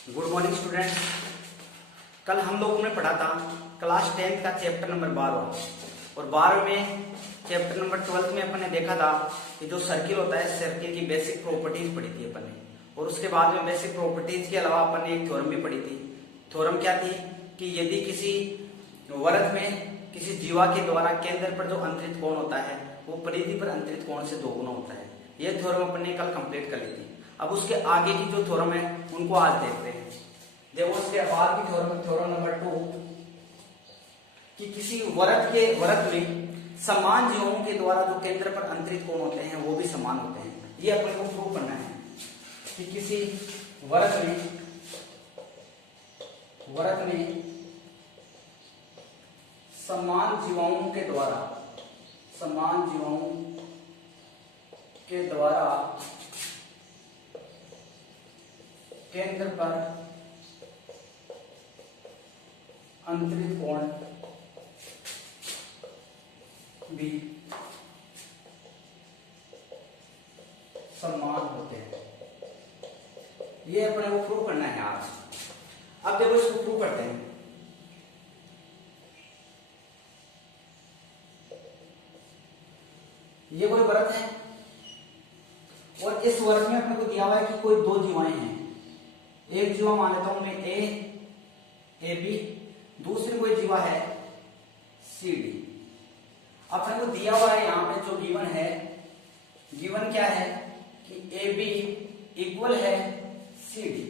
Good morning student. कल हम लोगों ने पढ़ा था क्लास 10th का चैप्टर नंबर 12 और 12 में चैप्टर नंबर 12 में अपन ने देखा था कि जो सर्किल होता है सर्किल की बेसिक प्रॉपर्टीज पढ़ी थी अपन ने। और उसके बाद में बेसिक प्रॉपर्टीज के अलावा अपन ने एक थ्योरम भी पढ़ी थी। थ्योरम क्या थी कि यदि किसी वर्ग में किसी जीवा के द्वारा केंद्र पर जो अंतरित कोण होता है वो परिधि पर अंतरित कोण से दोगुना होता है। यह थ्योरम अपन ने कल कंप्लीट कर ली थी। अब उसके आगे की जो थ्योरम है उनको आज देखते हैं। देखो उसके बाद की थ्योरम नंबर 2 कि किसी वर्ग में समान जीवों के द्वारा जो केंद्र पर अंतरित कोण होते हैं वो भी समान होते हैं। ये अपन को प्रूव करना है कि किसी वर्ग में समान जीवाओं के द्वारा केंद्र पर अंतरित कोण भी समान होते हैं। ये अपने को प्रूव करना है आज। अब देखो इसको प्रूव करते हैं। ये कोई वर्ग है और इस वर्ग में अपने को दिया हुआ है कि कोई दो जीवाएं हैं। एक जीवा मान लेता हूं मैं ए बी, दूसरी कोई जीवा है सी डी। अपने को दिया हुआ है यहां पे जो गिवन है, गिवन क्या है कि ए बी इक्वल है सी डी।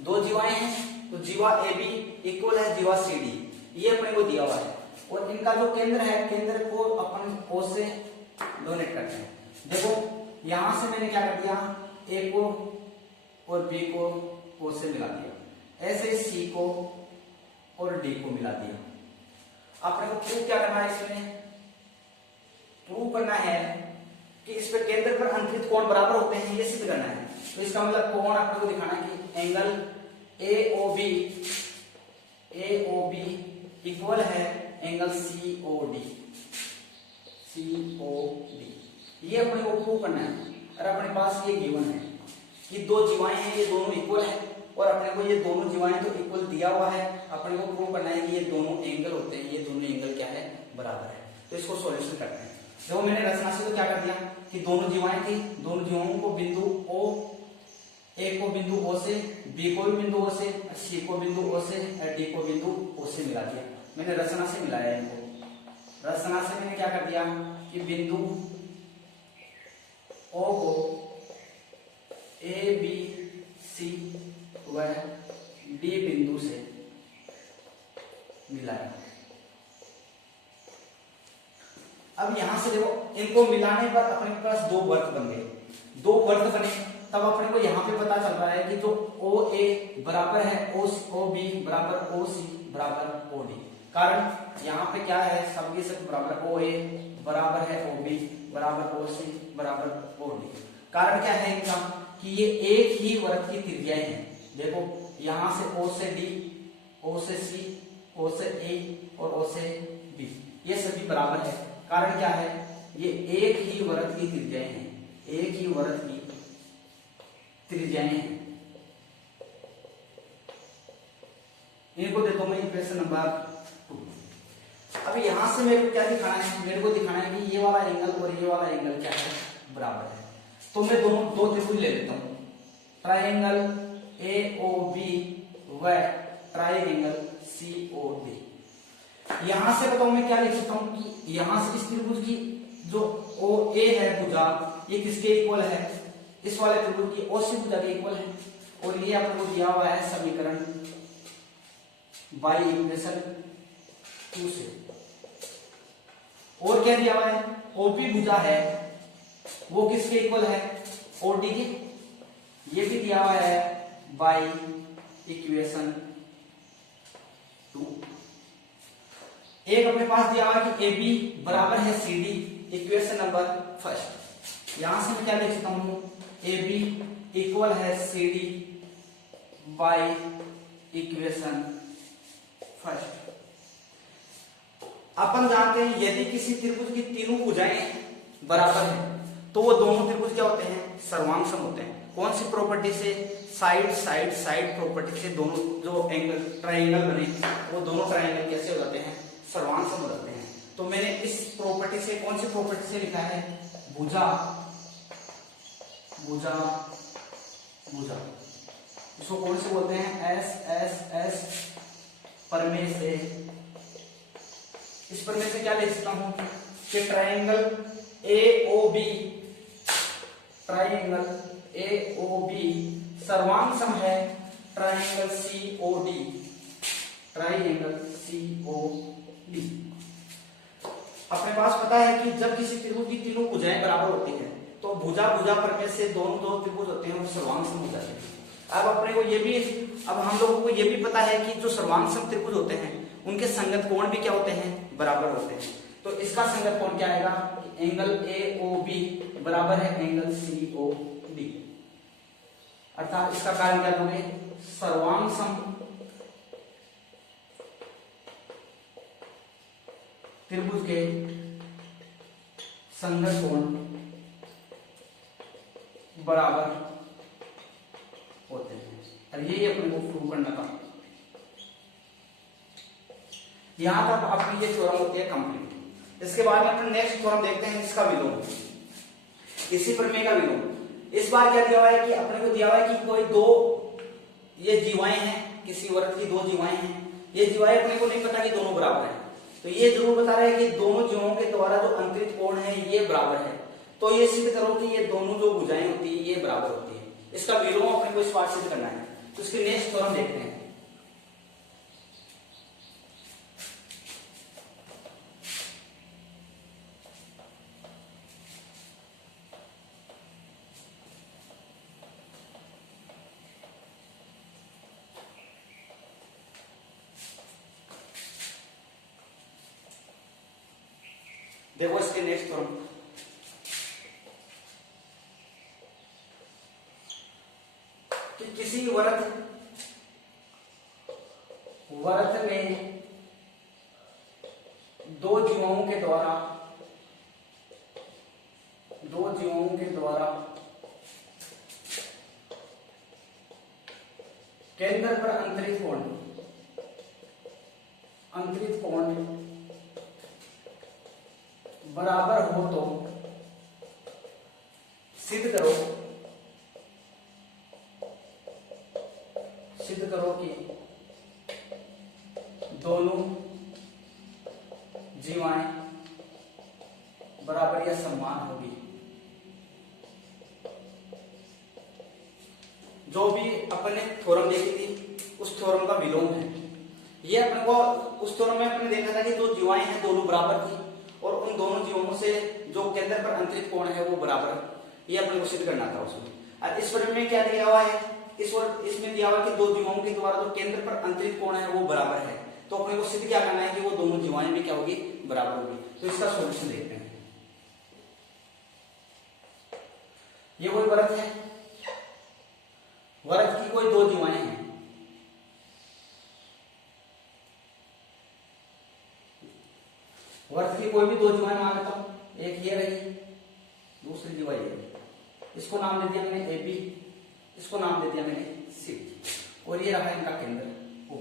दो जीवाएं हैं तो जीवा ए बी इक्वल है जीवा सी डी, ये अपने को दिया हुआ है। और इनका जो केंद्र है, केंद्र को अपन ओ से डोनेट करते हैं। देखो यहां से मैंने क्या कर दिया, ए को और बी को ओ से मिला दिया, ऐसे सी को और डी को मिला दिया। अपने को प्रूव क्या करना है, इसमें प्रूव करना है कि इस पे केंद्र पर अंतरित कोण बराबर होते हैं, ये सिद्ध करना है। तो इसका मतलब कोण अपने को दिखाना है कि एंगल AOB इक्वल है एंगल COD। ये अपने को प्रूव करना है। और अपने पास ये गिवन है कि दो जीवाएं हैं, ये दोनों इक्वल है और अपने को ये दोनों जीवाएं तो इक्वल दिया हुआ है। अपने को प्रूव करना है कि ये दोनों एंगल होते हैं, ये दोनों एंगल क्या है, बराबर है। तो इसको सॉल्यूशन करते हैं। देखो मैंने रचना से तो क्या कर दिया कि दोनों जीवाएं थी, दोनों जीवाओं को बिंदु O, A को बिंदु O से, B को भी बिंदु O से, C को बिंदु O से और D को बिंदु O से मिला दिया। मैंने रचना से मिलाया इनको। रचना से मैंने क्या कर दिया कि बिंदु O को A B C व D बिंदु से मिलाया। अब यहां से देखो इनको मिलाने पर अपने पास दो वर्ग बन गए। दो वर्ग बने तब अपने को यहां पे पता चल रहा है कि जो OA बराबर है OB बराबर OC बराबर OD। कारण यहां पे क्या है, सबके सब बराबर, OA बराबर है OB बराबर OC बराबर OD। कारण क्या है इनका कि ये एक ही वर्ग की त्रिज्याएं हैं। देखो यहां से O से D, O से C, O से A और O से B, ये सभी बराबर है। कारण क्या है, ये एक ही वर्ग की त्रिज्याएं हैं, एक ही वर्ग की त्रिज्याएं हैं। इनको देखो मैं इक्वेशन नंबर 2। अब यहां से मेरे को क्या दिखाना है, मेरे को दिखाना है कि ये वाला एंगल और ये वाला एंगल क्या है, बराबर है। तो मैं दोनों दो त्रिभुज ले लेता हूं, ट्रायंगल AOB व ट्रायंगल COD। यहां से बताओ मैं क्या लिख सकता हूं कि यहां से इस त्रिभुज की जो OA है भुजा, ये किसके इक्वल है, इस वाले त्रिभुज की OC भुजा के इक्वल है। और ये आपको दिया हुआ है समीकरण बाई इक्वेशन 2 से। और क्या दिया हुआ है, OP भुजा है वो किसके इक्वल है, OD के। ये भी दिया हुआ है बाई इक्वेशन 2। एक अपने पास दिया हुआ है कि AB बराबर है CD, इक्वेशन नंबर 1। यहां से मैं क्या लिख सकता हूं, AB इक्वल है CD बाई इक्वेशन 1। अपन जानते हैं यदि किसी त्रिभुज की तीनों भुजाएं बराबर है तो वो दोनों त्रिभुज क्या होते हैं, सर्वांग सम होते हैं। कौन सी प्रॉपर्टी से, साइड साइड साइड प्रॉपर्टी से दोनों जो एंगल ट्रायंगल बने वो दोनों ट्रायंगल कैसे हो जाते हैं, सर्वांग सम हो जाते हैं। तो मैंने इस प्रॉपर्टी से, कौन सी प्रॉपर्टी से लिखा है, भुजा भुजा भुजा, इसको कौन से बोलते हैं, एस एस एस प्रमेय से। इस प्रमेय से क्या ले सकता हूं कि ट्रायंगल AOB, ट्रायंगल AOB सर्वांग सम है ट्रायंगल COD, ट्रायंगल COD। अपने पास पता है कि जब किसी त्रिभुज की तीनों भुजाएं बराबर होती हैं तो भुजा भुजा प्रमेय से दोनों दो त्रिभुज होते हैं वो सर्वांग सम हो जाते हैं। अब हम लोगों को ये भी पता है कि जो सर्वांग सम त्रिभुज होते हैं उनके संगत कोण भी क्या होते हैं, बराबर होते हैं। तो इसका संगत कोण क्या आएगा, एंगल AOB बराबर है एंगल COD, अर्थात इसका कारण क्या दोगे, सर्वांग सम त्रिभुज के संगत कोण बराबर होते हैं। और यही अपने को प्रूव करना था। यहां तक अपनी ये थ्योरम होती है कंप्लीट। इसके बाद में अपन नेक्स्ट थ्योरम देखते हैं, इसका विलोम, इसी प्रमेय का विलोम। इस बार क्या दिया हुआ है कि अपने को दिया हुआ है कि कोई दो ये जीवाएं हैं, किसी वर्ग की दो जीवाएं हैं। ये जीवाएं अपने को नहीं पता कि दोनों बराबर हैं, तो ये जरूर बता रहा है कि दोनों जीवों के द्वारा जो अंतरित कोण है ये बराबर है। तो ये सिद्ध करो कि ये दोनों जो भुजाएं होती है ये बराबर होती है। इसका विलोम अपने को इस बार सिद्ध करना है। तो इसके नेक्स्ट थ्योरम देखते हैं। देखो इसके नेक्स्ट थ्योरम, कि किसी वर्त में दो जीवों के द्वारा केंद्र पर अंतरित कोण बराबर हो तो सिद्ध करो कि दोनों जीवाएं बराबर या समान होगी। जो भी अपने थ्योरम देखी थी उस थ्योरम का विलोम है ये। अपने को उस थ्योरम में अपने देखा था कि दो जीवाएं हैं दोनों बराबर थी और उन दोनों जीवों से जो केंद्र पर अंतरित कोण है वो बराबर, ये अपने को सिद्ध करना था उसमें। और इस प्रमेय में क्या दिया हुआ है, इसमें दिया हुआ कि दो जीवों के द्वारा जो केंद्र पर अंतरित कोण है वो बराबर है। तो अपने को सिद्ध क्या करना है कि वो दोनों जीवाएं भी क्या होगी, बराबर होगी। तो इसका सॉल्यूशन देखते हैं। ये कोई वर्ग है, वर्ग की कोई दो जीवाएं हैं, वर्ग की कोई भी दो जीवाएं मान लेता हूं। एक ये रही, दूसरी जीवा ये, इसको नाम दे दिया मैंने AB, इसको नाम दे दिया मैंने C, और ये रहा इनका केंद्र O।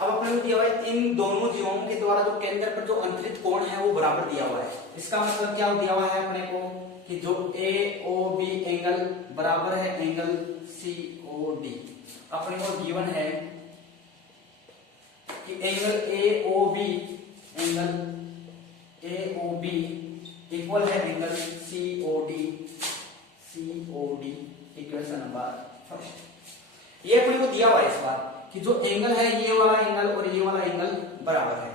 अब अपने को दिया हुआ है इन दोनों जीवों के द्वारा जो केंद्र पर जो अंतरित कोण है वो बराबर दिया हुआ है। इसका मतलब क्या दिया हुआ है अपने को कि जो AOB एंगल बराबर है एंगल COD। अपने को गिवन है कि एंगल AOB इक्वल है angle COD equation number first. ये अपने को दिया हुआ है इस बार कि जो एंगल है ये वाला एंगल और ये वाला एंगल बराबर है।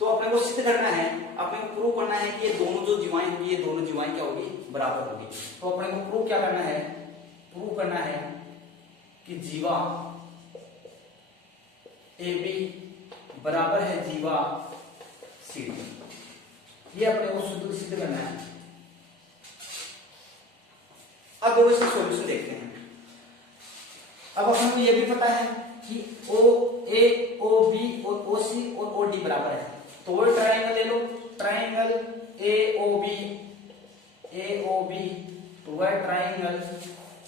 तो अपने को सिद्ध करना है, अपने को प्रूव करना है कि ये दोनों जो जीवाएं होंगी ये दोनों जीवाएं क्या होगी, बराबर होगी। तो अपने को प्रूव क्या करना है, प्रूव करना है कि जीवा AB बराबर है जीवा CD। ये अपने को सिद्ध करना है। अब देखो इसका सॉल्यूशन देखते हैं। अब अपन को ये भी पता है कि OA, OB और OC और OD बराबर है। तो वो ट्रायंगल ले लो, ट्रायंगल बी व ट्राइंगल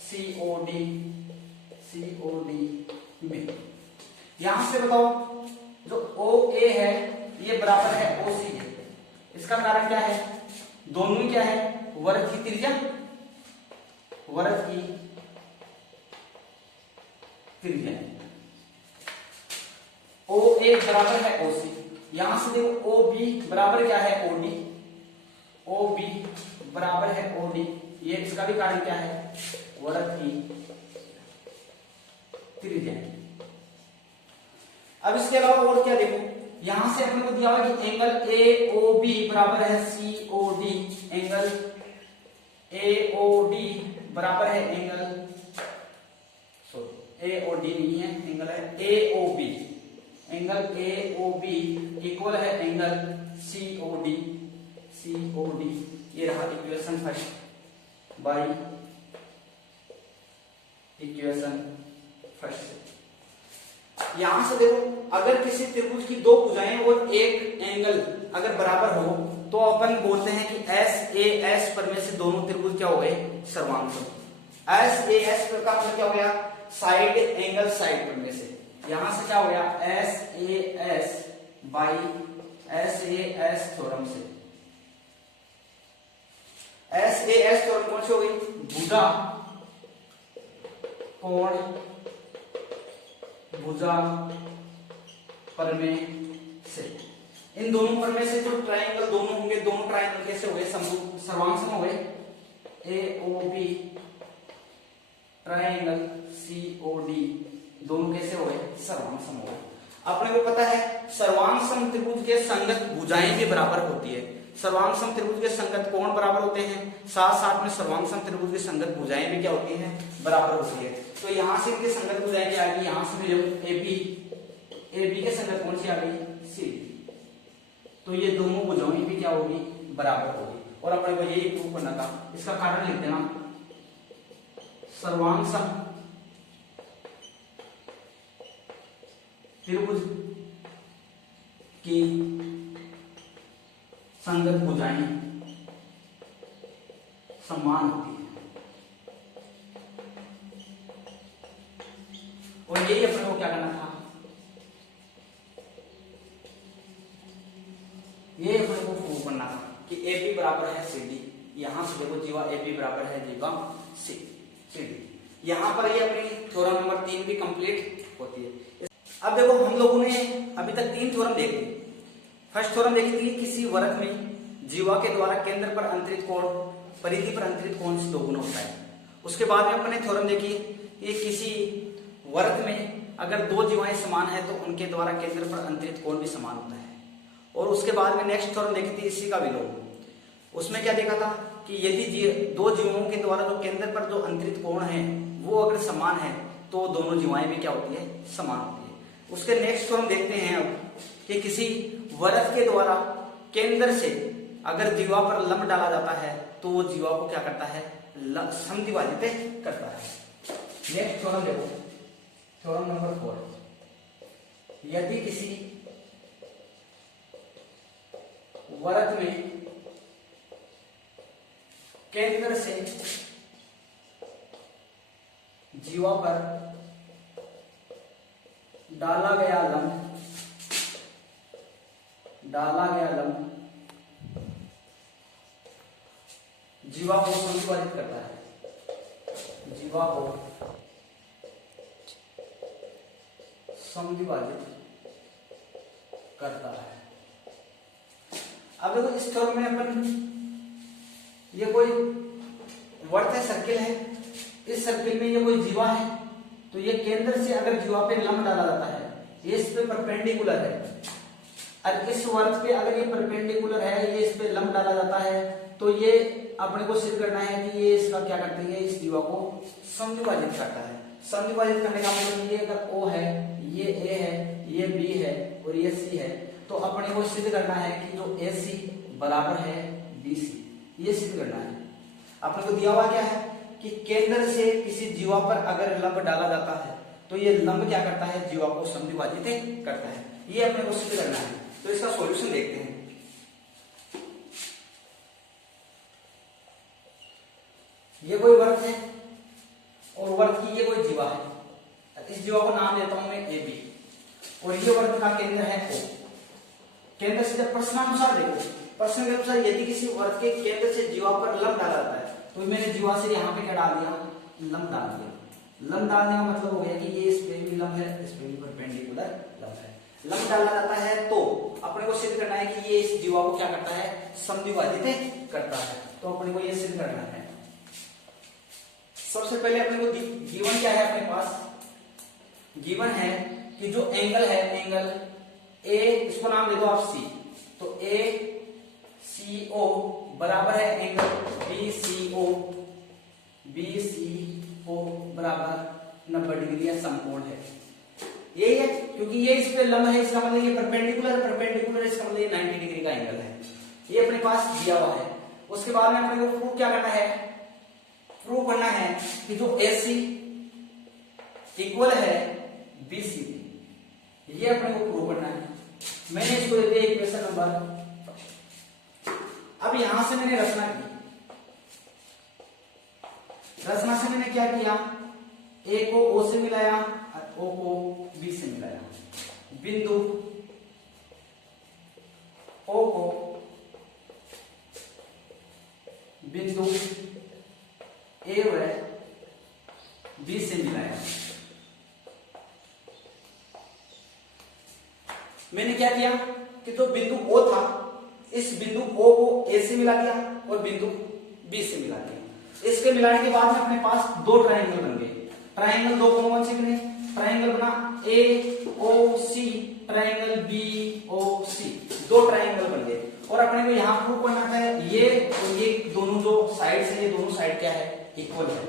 सीओडी में। यहां से बताओ जो ओ ए है ये बराबर है ओ सी है। इसका कारण क्या है? दोनों ही क्या है? वर्ग की त्रिज्या, वर्ग की त्रिज्या। ओ ए बराबर है ओ सी। यहां से देखो ओ बी बराबर क्या है? O D. ओ बी बराबर है ओ डी। ये इसका भी कारण क्या है? वर्ग की त्रिज्या। अब इसके अलावा और क्या देखो, यहां से अपने को दिया हुआ कि एंगल ए ओ बी बराबर है C O D. Angle A O D बराबर है angle, sorry A O D नहीं है, एंगल है A O B. Angle A O B equal है angle C O D. C O D ये रहा equation first by equation first. यहां से देखो अगर किसी त्रिभुज की दो भुजाएं और एक एंगल अगर बराबर हो तो अपन बोलते हैं कि एस ए एस पर में से दोनों त्रिभुज क्या हो गए? सर्वांग। एस ए एस पर का मतलब क्या हो गया? साइड एंगल साइड पर में से। यहां से क्या हो गया? S A S by S A S theorem से। एस ए एस थ्योरम कौन सी हो गई? भुजा कोण भुजा परमेय से। इन दोनों परमेय से जो ट्रायंगल दोनों होंगे, दोनों ट्रायंगल कैसे हो गए? सर्वांग हो गए। A O B triangle C O D दोनों कैसे हो गए? सर्वांग सम हो गए। अपने को पता है सर्वांग सम त्रिभुज के संगत भुजाएं भी बराबर होती है। सर्वांग सम त्रिभुज के संगत कोण बराबर होते हैं, साथ साथ में सर्वांग सम त्रिभुज की संगत भुजाएं भी क्या होती हैं? बराबर होती है। तो यहां से इनके संगत भुजाएं क्या आ गई? यहां से जो ए बी के संगत कौन सी आ गई? सी। तो ये दोनों भुजाएं भी क्या होगी? बराबर होगी। और अपने को यही प्रूव करना था। इसका कारण लिख देना, सर्वांग सम त्रिभुज की संगत भुजाएं समान होती है। और यही अपने को क्या करना था? ये अपने को प्रूव करना था कि ए बी बराबर है सी डी। यहां से देखो जीवा ए बी बराबर है जीवा सी डी। यहां पर ये अपनी थ्योरम नंबर 3 भी कंप्लीट होती है। अब देखो हम लोगों ने अभी तक 3 थ्योरम देख ली। फर्स्ट थ्योरम देखी थी किसी वर्ग में जीवा के द्वारा केंद्र पर अंतरित कोण परिधि पर अंतरित कोण से दोगुना होता है। उसके बाद में अपने थ्योरम देखी ये किसी वर्ग में अगर दो जीवाएं समान है तो उनके द्वारा केंद्र पर अंतरित कोण भी समान होता है। और उसके बाद में नेक्स्ट थ्योरम देखी थी इसी का विलोम। उसमें क्या देखा था कि यदि दो जीवों के द्वारा जो केंद्र पर जो अंतरित कोण है वो अगर समान है तो दोनों जीवाएं भी क्या होती है? समान होती है। उसके नेक्स्ट थ्योरम देखते हैं अब कि किसी वर्ग के द्वारा केंद्र से अगर जीवा पर लंब डाला जाता है तो वो जीवा को क्या करता है? समद्विभाजित करता है। नेक्स्ट थ्योरम देखो, थ्योरम नंबर 4। यदि किसी वर्ग में केंद्र से जीवा पर डाला गया लंब जीवा को समद्विभाजित करता है। जीवा को समद्विभाजित करता है। अब देखो इस थ्योरम में अपन ये कोई वर्त है, सर्किल है। इस सर्किल में ये कोई जीवा है तो ये केंद्र से अगर जीवा पे लंब डाला जाता है, ये इस पे परपेंडिकुलर है। और इस वर्त पे अगर ये परपेंडिकुलर है, ये इस पे लंब डाला जाता है तो ये अपने को सिद्ध करना है कि ये इसका क्या करती है? इस जीवा को समद्विभाजित करता है। समद्विभाजित करने का मतलब ये अगर O है, ये A है, ये B है और ये C है तो अपने को सिद्ध करना है कि जो AC बराबर है BC। ये सिद्ध करना है। अपने को दिया हुआ क्या है कि केंद्र से किसी जीवा पर अगर लंब डाला जाता है तो ये लंब क्या करता है? जीवा को समद्विभाजित करता है। ये अपने को सिद्ध करना है। तो इसका सॉल्यूशन देखते हैं। ये कोई वर्त है और वर्त की ये कोई जीवा है। इस जीवा को नाम देता हूं मैं ए बी, और ये वर्त का केंद्र है O। केंद्र से जब प्रश्नानुसार देखो, प्रश्न के अनुसार यदि किसी वर्त के केंद्र से जीवा पर लंब डाला जाता है, तो मैंने जीवा से यहाँ पे क्या डाल दिया, लंब डाल दिया। लंब डालने का मतलब हो गया कि ये इस पे भी लंब है, इस पे भी परपेंडिकुलर लंब है। लंब डाला जाता है तो अपने को सिद्ध करना है कि ये इस जीवा को क्या करता है, समद्विभाजित करता है। तो अपने को ये सिद्ध करना है। सबसे पहले अपने को गिवन क्या है, अपने पास गिवन है कि जो एंगल है, एंगल ए, इसको नाम दे दो आप सी, तो ए सी ओ बराबर है एंगल बी सी ओ, बी सी ओ बराबर 90 डिग्री या समकोण है। यही है, क्योंकि ये इस पे लंब है, इसका मतलब ये परपेंडिकुलर, परपेंडिकुलर इसका मतलब ये 90 डिग्री का एंगल है। ये अपने पास दिया हुआ है। उसके बाद में अपने को प्रूव क्या करना है, प्रूव करना है कि जो AC इक्वल है BC, ये अपने को प्रूव करना है। मैंने इसको दे दिया इक्वेशन नंबर। अब यहां से मैंने रचना की, रचना से मैंने क्या किया, A को O से मिलाया और O को B से मिलाया। बिंदु O को बिंदु A व B से मिलाया। मैंने क्या किया कि जो बिंदु O था, इस बिंदु O को A से मिला दिया और बिंदु B से मिला दिया। इसके मिलाने के बाद में अपने पास दो ट्रायंगल बन गए। ट्रायंगल दो कौन से बने, ट्रायंगल बना AOC, ट्रायंगल BOC, दो ट्रायंगल बन गए। और अपने को यहाँ प्रूव करना है ये और ये दोनों जो साइड है, ये दोनों साइड क्या है, इक्वल है।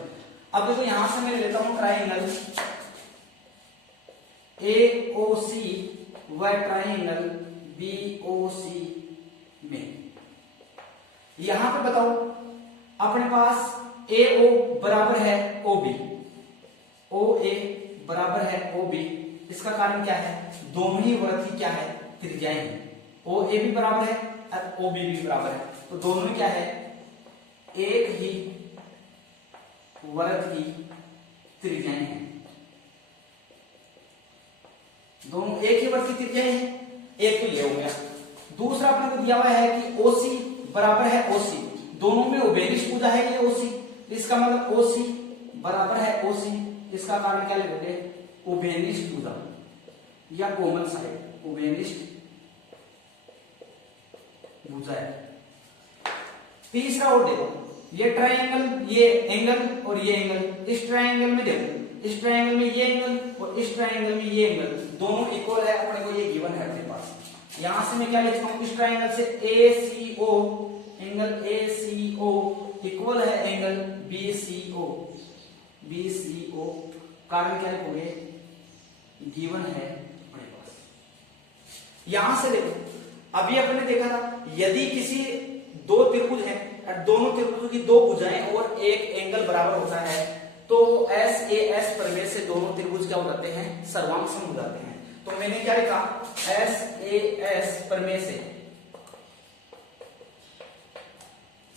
अब देखो यहां से मैं लेता हूं ट्रायंगल AOC व ट्रायंगल BOC में। यहां पे बताओ अपने पास AO बराबर है OB, OA बराबर है OB। इसका कारण क्या है, दोनों ही वर्त की क्या है, त्रिज्याएं हैं। OA भी बराबर है और OB भी बराबर है, तो दोनों क्या है, एक ही वर्त की त्रिज्याएं हैं। दोनों एक ही वर्त की त्रिज्याएं हैं। एक तो ये हो गया। दूसरा अपने को दिया हुआ है कि OC बराबर है OC, दोनों में उभयनिष्ठ भुजा है ये OC, इसका मतलब OC बराबर है OC। इसका कारण क्या लिखोगे, उभयनिष्ठ भुजा या कॉमन साइड, उभयनिष्ठ भुजा है। तीसरा और देखो, ये ट्रायंगल, ये एंगल और ये एंगल, इस ट्रायंगल में देखो, इस ट्रायंगल में ये एंगल और इस ट्रायंगल में ये एंगल, दोनों इक्वल है। अपने को ये गिवन है अपने पास। यहां से मैं क्या लिखता हूं, इस ट्रायंगल से ACO, एंगल ACO इक्वल है एंगल BCO, BCO। कारण क्या लिखोगे, गिवन है अपने पास। यहां से देखो, अभी अपने देखा था यदि किसी दो त्रिभुज हैं और दोनों त्रिभुजों की दो भुजाएं और एक एंगल बराबर होता है, तो SAS प्रमेय से दोनों त्रिभुज क्या हो जाते हैं, सर्वांग सम हो जाते हैं। तो मैंने क्या लिखा, SAS प्रमेय से,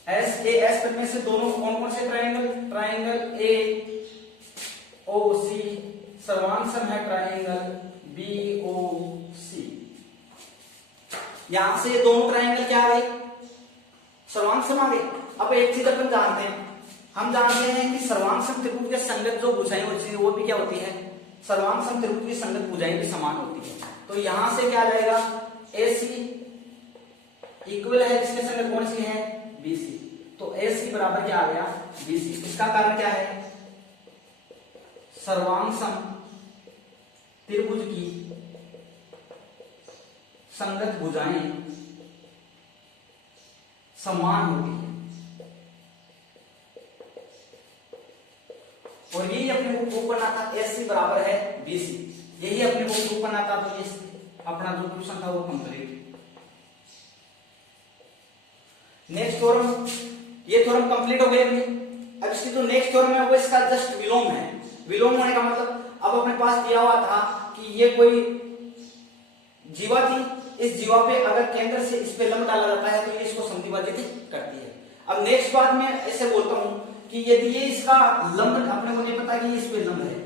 SAS प्रमेय से दोनों कौन कौन से ट्रायंगल, ट्रायंगल AOC सर्वांग सम है ट्रायंगल BOC। यहां से ये दोनों ट्रायंगल क्या आ गए, सर्वांग सम आ गए। अब एक चीज अपन जानते हैं, हम जानते हैं कि सर्वांग सम त्रिभुज के संगत जो भुजाएं होती है वो भी क्या होती है, सर्वांग सम त्रिभुज की संगत भुजाएं भी समान होती है। तो यहां से क्या आ जाएगा, AC इक्वल है जिसके संगत कौन सी है, BC। तो AC बराबर क्या आ गया, BC। इसका कारण क्या है, सर्वांग सम त्रिभुज की संगत भुजाएं समान होती है। और यही अपने को प्रूव करना था, AC बराबर है BC, यही अपने को प्रूव करना था। तो ये अपना जो क्वेश्चन था वो कंप्लीट। नेक्स्ट थ्योरम, ये थ्योरम कंप्लीट हो गया। अब इसकी जो नेक्स्ट थ्योरम है वो इसका जस्ट विलोम है। विलोम होने का मतलब, अब अपने पास दिया हुआ था कि ये कोई जीवा थी, इस जीवा पे अगर केंद्र से इस पे लंब डाला जाता है तो ये इसको समद्विभाजित करती है। अब नेक्स्ट बात में ऐसे बोलता हूं कि यदि ये इसका लंब, अपने को नहीं पता कि इस पे लंब है,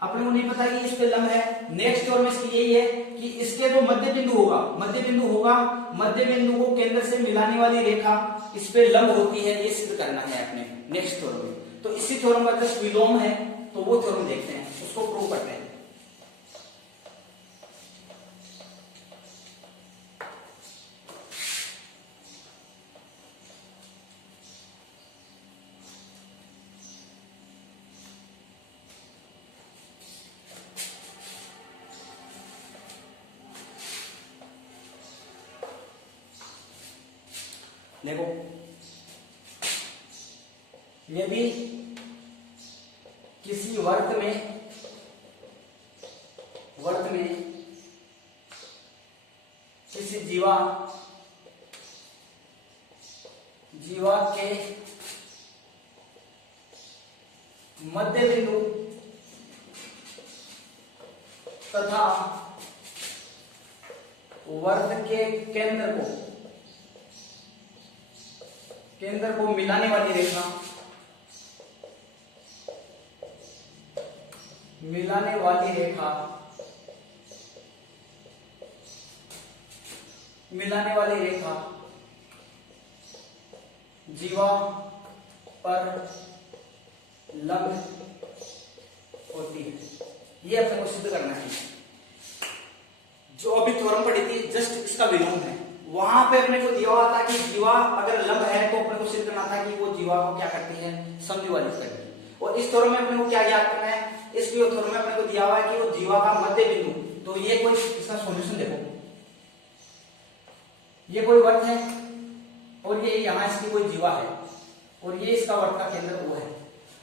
अपने को नहीं पता कि इस पे लंब है। नेक्स्ट थ्योरम इसकी यही है कि इसके जो मध्य बिंदु होगा, मध्य बिंदु को केंद्र से मिलाने वाली रेखा इस पे लंब होती है, ये सिद्ध करना है अपने नेक्स्ट थ्योरम में। तो इसी थ्योरम का जस्ट विलोम है, तो वो थ्योरम देखते हैं, उसको प्रूव करते हैं। देखो, यदि किसी वर्त में किसी जीवा के मध्य बिंदु तथा वर्त के केंद्र को मिलाने वाली रेखा जीवा पर लंब होती है, ये अपने को सिद्ध करना है। जो अभी थ्योरम पढ़ी थी जस्ट इसका विलोम है। वहां पे अपने को दिया हुआ था कि जीवा अगर लंब है तो अपने को सिद्ध करना था कि वो जीवा को क्या करती है, समद्विभाजित करती है। और इस थ्योरम में अपने को क्या ज्ञात करना है, इस थ्योरम में अपने को दिया हुआ है कि वो जीवा का मध्य बिंदु, तो ये कोई इसका सॉल्यूशन देखो, ये कोई वर्त है और ये यहाँ इसकी कोई जीवा है और ये इसका वर्त का केंद्र वो है।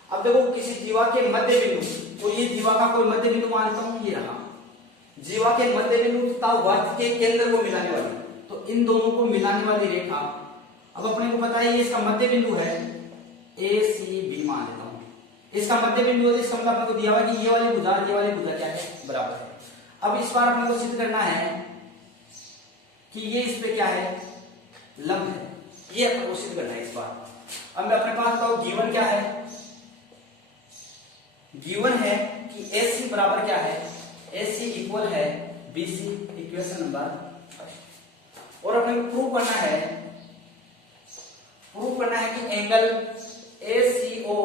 अब देखो किसी जीवा के मध्य बिंदु, तो ये जीवा का कोई मध्य बिंदु मानता हूं, ये रहा जीवा के मध्य बिंदु तथा वर्त के केंद्र को मिलाने वाली, तो इन दोनों को मिलाने वाली रेखा, अब अपने को पता है ये इसका मध्य बिंदु है, ए सी बी मान लेता हूं, इसका मध्य बिंदु है, इसका मतलब अपने को दिया हुआ है कि ये वाली भुजा क्या है, बराबर है। अब इस बार अपने को सिद्ध करना है कि ये इस पे क्या है, लंब है, ये अपने को सिद्ध करना है इस बार। अब मैं अपने पास बताऊं गिवन क्या है, गिवन है कि AC बराबर क्या है, AC इक्वल है BC, इक्वेशन नंबर फर्स्ट। और अपने को प्रूव करना है कि एंगल ACO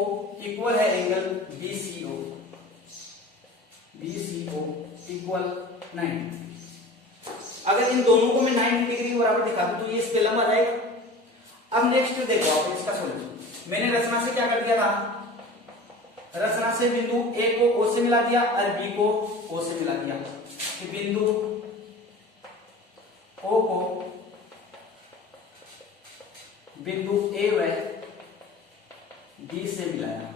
इक्वल है एंगल BCO इक्वल 90। अगर इन दोनों को मैं 90 डिग्री के बराबर दिखा दूं तो ये इस पे लंब आ जाएगा। अब नेक्स्ट देखो आप इसका सॉल्यूशन। मैंने रचना से क्या कर दिया था, रचना से बिंदु A को O से मिला दिया और B को O से मिला दिया, कि बिंदु O को बिंदु A व B से मिलाया।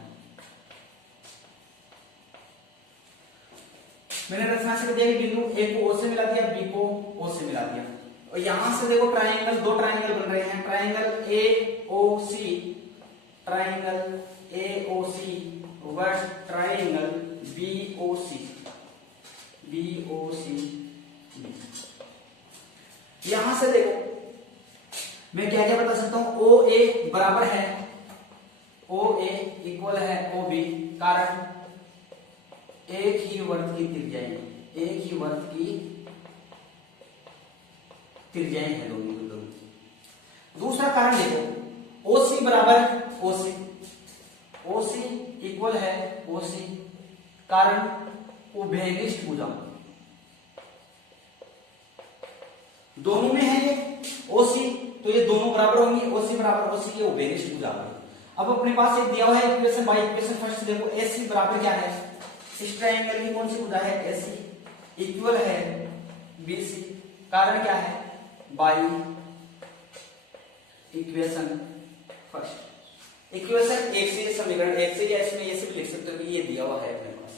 मैंने रचना से दिया कि बिंदु A को O से मिला दिया, B को O से मिला दिया। और यहां से देखो ट्राइंगल, दो ट्राइंगल बन रहे हैं, triangle AOC versus triangle BOC। यहां से देखो मैं क्या क्या बता सकता हूं, OA बराबर है, OA इक्वल है OB, कारण एक ही वर्त की त्रिज्याएं हैं दोनों के दोनों। दूसरा कारण देखो OC बराबर OC इक्वल है OC, कारण उभयनिष्ठ भुजा, दोनों में है ये OC, तो ये दोनों बराबर होंगी, OC बराबर OC, ये उभयनिष्ठ भुजा। अब अपने पास एक दिया हुआ है इक्वेशन बाय इक्वेशन फर्स्ट देखो, AC बराबर क्या है, इस ट्रायंगल की कौन सी भुजा है, AC इक्वल है BC, कारण क्या है, बाय इक्वेशन फर्स्ट। इक्वेशन एक से समीकरण एक से या इसमें ये भी लिख सकते हो कि ये दिया हुआ है अपने पास।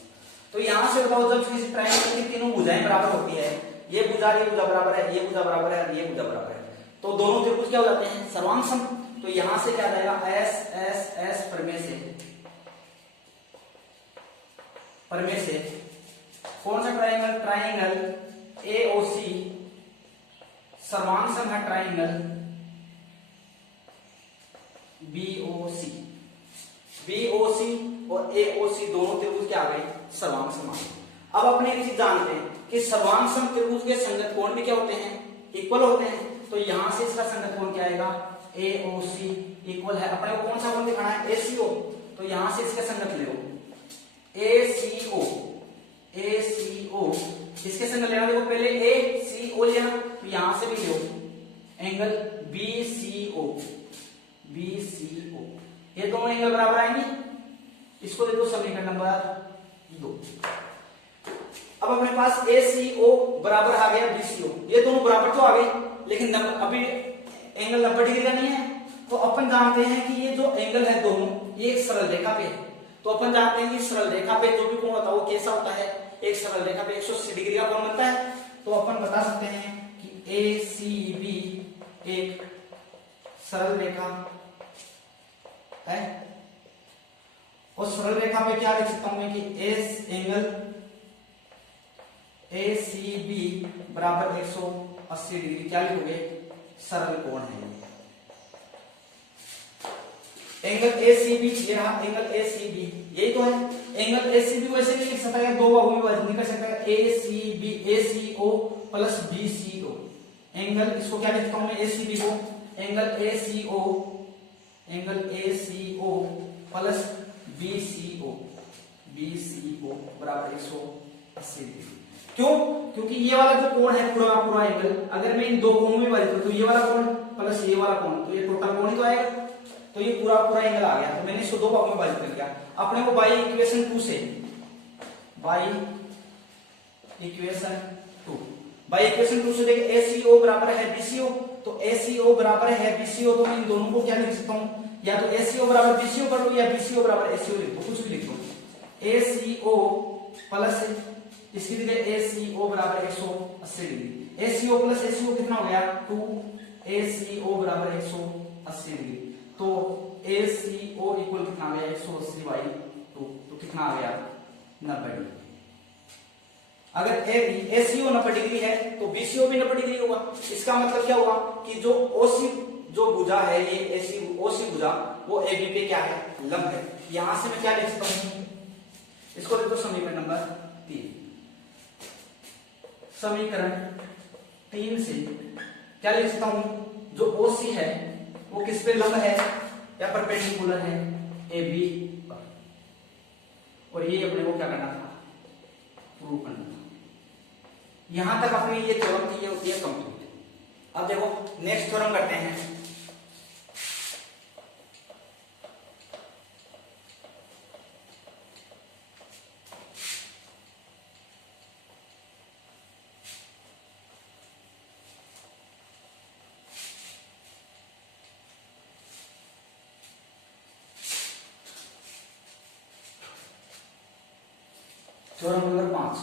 तो यहां से बताओ जब किसी ट्रायंगल की तीनों भुजाएं बराबर होती है, ये भुजा बराबर है, ये भुजा बराबर है, ये भुजा बराबर है, तो दोनों त्रिभुज क्या हो जाते हैं, सर्वांग सम। तो यहां से क्या आ जाएगा, S प्रमेय से कौन सा ट्रायंगल, ट्रायंगल AOC सर्वांग सम है ट्रायंगल BOC। BOC और AOC दोनों त्रिभुज क्या आ गए, सर्वांग समान। अब अपने एक चीज जानते हैं कि सर्वांग सम त्रिभुज के संगत कोण भी क्या होते हैं, इक्वल होते हैं। तो यहां से इसका संगत कोण क्या आएगा, AOC इक्वल है, अपने को कौन सा कोण दिखाना है, ACO। तो यहां से इसका संगत ले लो ACO, इसके संगत लेना, देखो पहले ACO लिया, तो यहां से भी लो एंगल BCO, ये दोनों एंगल बराबर आएंगे। इसको दे दो समीकरण नंबर 2। अब अपने पास ACO बराबर आ गया BCO, ये दोनों बराबर तो आ गए, लेकिन अभी एंगल 90 डिग्री का नहीं है। तो अपन जानते हैं कि ये जो एंगल है दोनों, ये एक सरल रेखा पे है। तो अपन जानते हैं कि सरल रेखा पे जो भी कोण होता है वो कैसा होता है, एक सरल रेखा पे 180 डिग्री का कोण बनता है। तो अपन बता सकते हैं कि ACB एक सरल रेखा है, और सरल रेखा पे क्या लिख सकता हूं मैं कि एस एंगल ACB बराबर 180 डिग्री क्या लिखोगे, सरल कोण है। एंगल ACB, ये रहा एंगल ACB, यही तो है। एंगल ACB वैसे नहीं लिख सकता है, दो भागों में विभाजित नहीं कर सकता है, ACO प्लस BCO। एंगल इसको क्या लिखता हूं मैं, ACB को एंगल ACO प्लस BCO बराबर 180 डिग्री। क्यों, क्योंकि ये वाला जो कोण है पूरा एंगल, अगर मैं इन दो कोणों में विभाजित करूं तो ये वाला कोण प्लस ये वाला कोण, तो ये टोटल कोण ही तो आएगा। तो ये पूरा एंगल आ गया। तो मैंने इसको दो भागों में विभाजित कर दिया। अपने को बाई इक्वेशन 2 से देखिए ACO बराबर है BCO, तो ACO बराबर है BCO, तो मैं इन दोनों को क्या लिख सकता हूं, या तो ACO बराबर BCO कर लो या BCO बराबर ACO लिख दो, कुछ भी लिख दो। ACO प्लस इसकी जगह ACO बराबर 180 डिग्री, ACO प्लस ACO कितना हो गया 2, ACO बराबर 180 डिग्री। तो ACO इक्वल कितना आ गया 180/2, तो कितना आ गया 90 डिग्री। अगर ACO 90 डिग्री है तो BCO भी 90 डिग्री होगा। इसका मतलब क्या होगा कि जो OC जो भुजा है, ये OC भुजा वो AB पे क्या है, लंब है। यहां से मैं क्या लिख सकता हूं, इसको देखो समीकरण नंबर 3। समीकरण 3 से क्या लिख सकता हूं, जो OC है वो किस पे लंब है या परपेंडिकुलर है, AB पर। और ये अपने को क्या करना था, प्रूव करना था। यहां तक अपनी ये थ्योरम थी, ये होती है कंप्लीट। अब देखो नेक्स्ट थ्योरम करते हैं। Theorem number 5।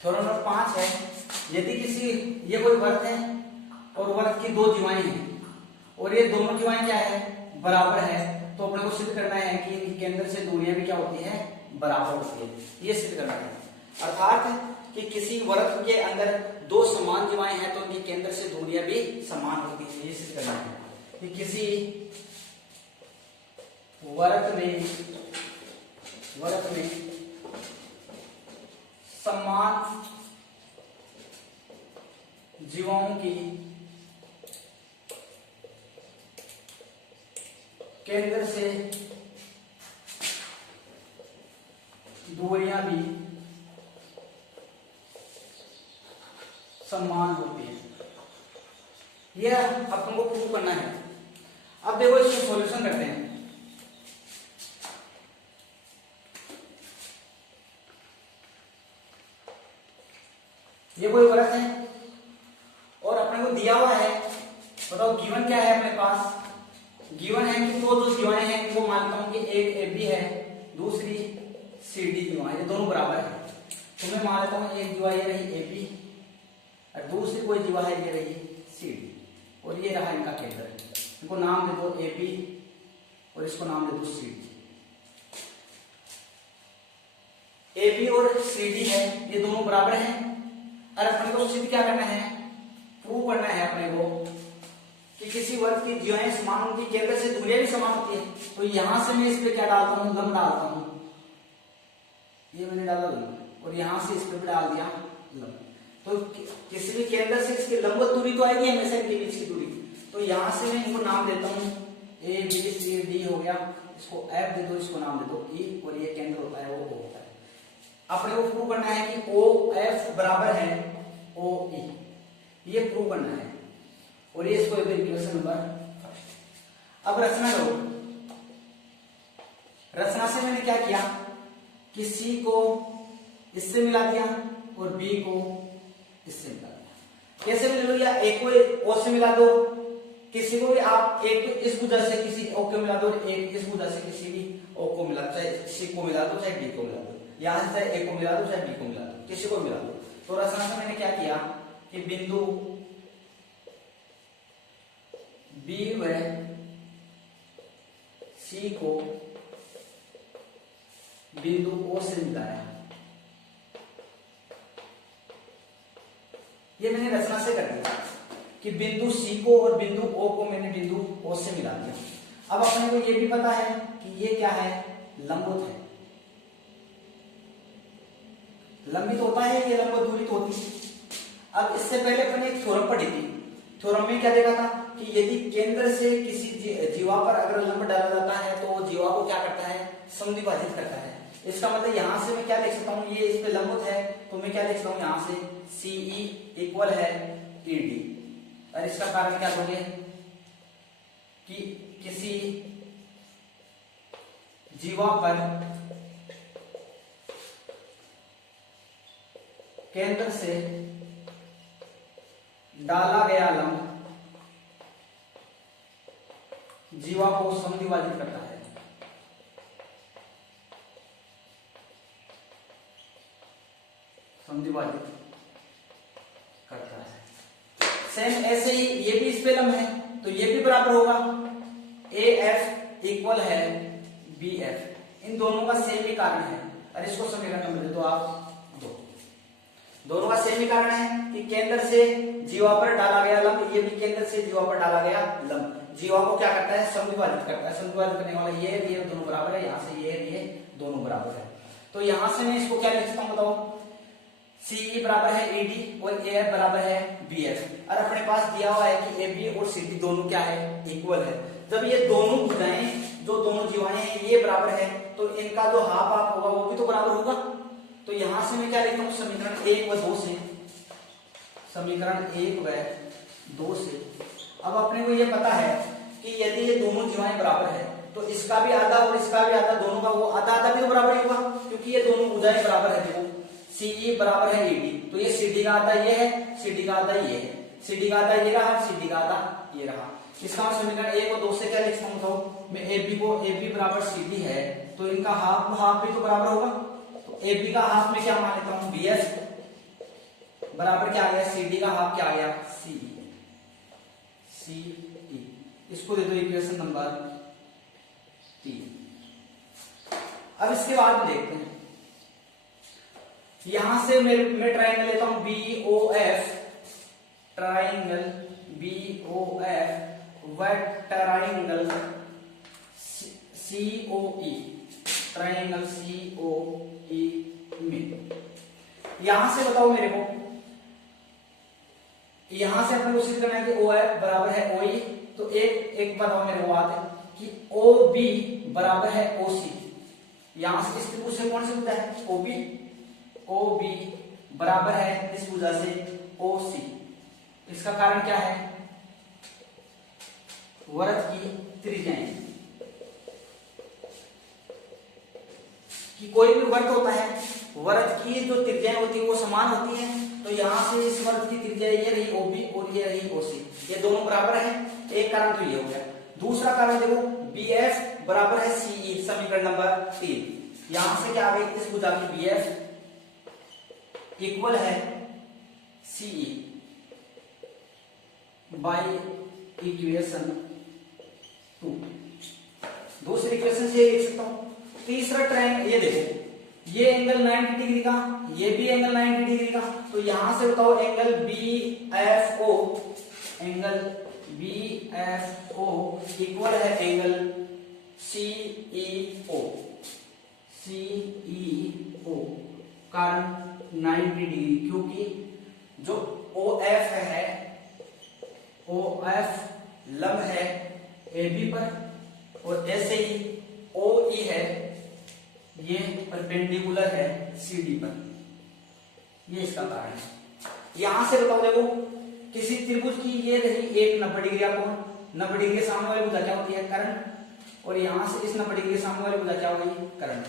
थ्योरम नंबर 5 है, यदि किसी ये कोई वर्ग है और वर्ग की दो जीवाएं हैं और ये दोनों जीवाएं क्या है, बराबर है, तो अपने को सिद्ध करना है कि इनके केंद्र से दूरियां भी क्या होती है, बराबर होती है। ये सिद्ध करना है। अर्थात कि किसी वर्ग के अंदर दो समान जीवाएं हैं तो उनके केंद्र से दूरियां भी समान होती है। ये सिद्ध करना है कि किसी वर्ग में समान जीवाओं की केंद्र से दूरियां भी समान होती है। यह अपन को प्रूव करना है। अब देखो इसको सॉल्यूशन करते हैं। ये कोई वर्ग है और अपने को दिया हुआ है, बताओ गिवन क्या है अपने पास, गिवन है कि दो जो जीवाएं हैं वो मानता हूं कि एक AB है, दूसरी CD जीवा है, ये दोनों बराबर है। तो मैं मान लेता हूं एक जीवा ये रही AB और दूसरी कोई जीवा है ये रही CD, और ये रहा इनका केंद्र। इनको नाम दे दो AB और इसको नाम दे दो CD। AB और CD है, ये दोनों बराबर हैं और अपने को सिद्ध क्या करना है प्रूव करना है अपने को कि किसी वर्ग की ज्वाएं समान होती है, केंद्र से दूरियां भी समान होती है। तो यहां से मैं इस पे क्या डालता हूँ, लंब डालता हूँ, ये मैंने डाला लंब, और यहां से इस पे भी डाल दिया लंब। तो किसी भी केंद्र से इसकी लंबवत दूरी तो आएगी हमेशा, इनके बीच की दूरी। तो यहां से मैं इनको नाम देता हूँ ए बी सी डी हो गया, इसको एफ दे दो, इसको नाम दे दो ई, और ये केंद्र होता है वो O होता है। अपने को प्रूव करना है कि ओ एफ बराबर है ओ ई, ये प्रूव करना है। और ये इसको इक्वेशन नंबर फर्स्ट। अब रचना करो। रचना से मैंने क्या किया कि सी को इससे मिला दिया और बी को इससे मिला दिया। कैसे मिला लो, या एक को ओ से मिला दो, किसी को भी आप एक इस भुजा से किसी ओ को मिला दो, एक इस भुजा से किसी भी ओ को मिला, चाहे सी को मिला दो चाहे डी को मिला दो, यहां से चाहे ए को मिला दो चाहे बी को मिला दो, किसी को मिला दो। तो रचना से मैंने क्या किया कि बिंदु बी व सी को बिंदु ओ से मिलाया। ये मैंने रचना से कर दिया कि बिंदु सी को और बिंदु ओ को मैंने बिंदु ओ से मिला दिया। अब अपने को ये भी पता है कि ये क्या है, लंबवत है। लंबित होता है, ये लंबवत दूरी तो होती है। अब इससे पहले अपने एक थ्योरम पढ़ी थी। थ्योरम में क्या देखा था कि यदि केंद्र से किसी जीवा पर अगर लंब डाला जाता है तो जीवा को क्या करता है, समद्विभाजित करता है। इसका मतलब यहां से मैं क्या लिख सकता हूं, ये इस पे लंबवत है तो मैं क्या लिख सकता हूं, यहां से CE इक्वल है ED। और इसका कारण क्या दोगे कि किसी जीवा पर केंद्र से डाला गया लंब जीवा को समद्विभाजित करता है। समद्विभाजित करता है। सेम ऐसे ही ये भी इस पे लंब है तो ये भी बराबर होगा, AF इक्वल है BF। इन दोनों का सेम ही कारण है। और इसको समीकरण नंबर दे दो आप, दोनों का सेम ही कारण है कि केंद्र से जीवा पर डाला गया लंब, ये भी केंद्र से जीवा पर डाला गया लंब जीवा को क्या करता है, समद्विभाजित करता है। समद्विभाजित करने वाला ये दोनों बराबर है, यहां से ये दोनों बराबर है। तो यहां से मैं इसको क्या लिख सकता हूं बताओ, CE बराबर है AD और AF बराबर है BF। और अपने पास दिया हुआ है कि AB और CD दोनों क्या है, इक्वल है। जब ये दोनों भुजाएं, जो दोनों जीवाएं हैं ये बराबर है तो इनका जो हाफ हाफ होगा वो भी तो बराबर होगा। तो यहां से मैं क्या लिखता हूं, समीकरण 1 व 2 से, समीकरण 1 व 2 से। अब अपने को ये पता है कि यदि ये दोनों जीवाएं बराबर है तो इसका भी आधा और इसका भी आधा, दोनों का वो आधा आधा भी तो बराबर ही होगा क्योंकि ये दोनों भुजाएं बराबर है। देखो CE बराबर है AD, तो ये CD का आधा ये है, CD का आधा ये है, CD का आधा ये रहा, CD का आधा ये रहा। इसका समीकरण 1 और 2 से क्या लिख सकता हूं, तो मैं AB को, AB बराबर CD है तो इनका हाफ हाफ भी तो बराबर होगा। तो AB का हाफ में क्या मान लेता हूं, BF बराबर क्या आ गया, CD का हाफ क्या आ गया, CE। इसको दे दो इक्वेशन नंबर 3। अब इसके बाद देखते हैं, यहां से मैं ट्राइंगल लेता हूं BOF, ट्राइंगल BOF व ट्राइंगल COE, ट्राइंगल COE में यहां से बताओ मेरे को, यहां से अपने को सिद्ध करना है कि OF बराबर है OE। तो एक बताओ मेरे को बात है कि OB बराबर है OC। यहां से इस त्रिभुज से कौन सी भुजा है, OB बराबर है इस भुजा से OC। इसका कारण क्या है, वृत्त की त्रिज्याएं, कि कोई भी वृत्त होता है वृत्त की जो त्रिज्याएं होती है वो समान होती है। तो यहां से इस वृत्त की त्रिज्या ये रही OB और ये रही OC, ये दोनों बराबर हैं। एक कारण तो ये हो गया। दूसरा कारण देखो BF बराबर है CE, समीकरण नंबर 3। यहां से क्या आ गई, इस भुजा की BF इक्वल है CE बाई इक्वेशन 2। दूसरी इक्वेशन से लिख सकता हूं। तीसरा ट्रायंगल ये देखो ये एंगल 90 डिग्री का, ये भी एंगल 90 डिग्री का, तो यहां से बताओ angle BFO, angle BFO equal है एंगल CEO, CEO कारण 90 डिग्री, क्योंकि जो OF है, OF लंब है AB पर और ऐसे ही OE है, ये परपेंडिकुलर है CD पर, ये इसका कारण है। यहां से बताओ देखो किसी त्रिभुज की ये रही एक 90 डिग्री कोण, 90 डिग्री के सामने वाली भुजा क्या होती है, कर्ण, और यहां से इस 90 डिग्री के सामने वाली भुजा क्या होगी, कर्ण।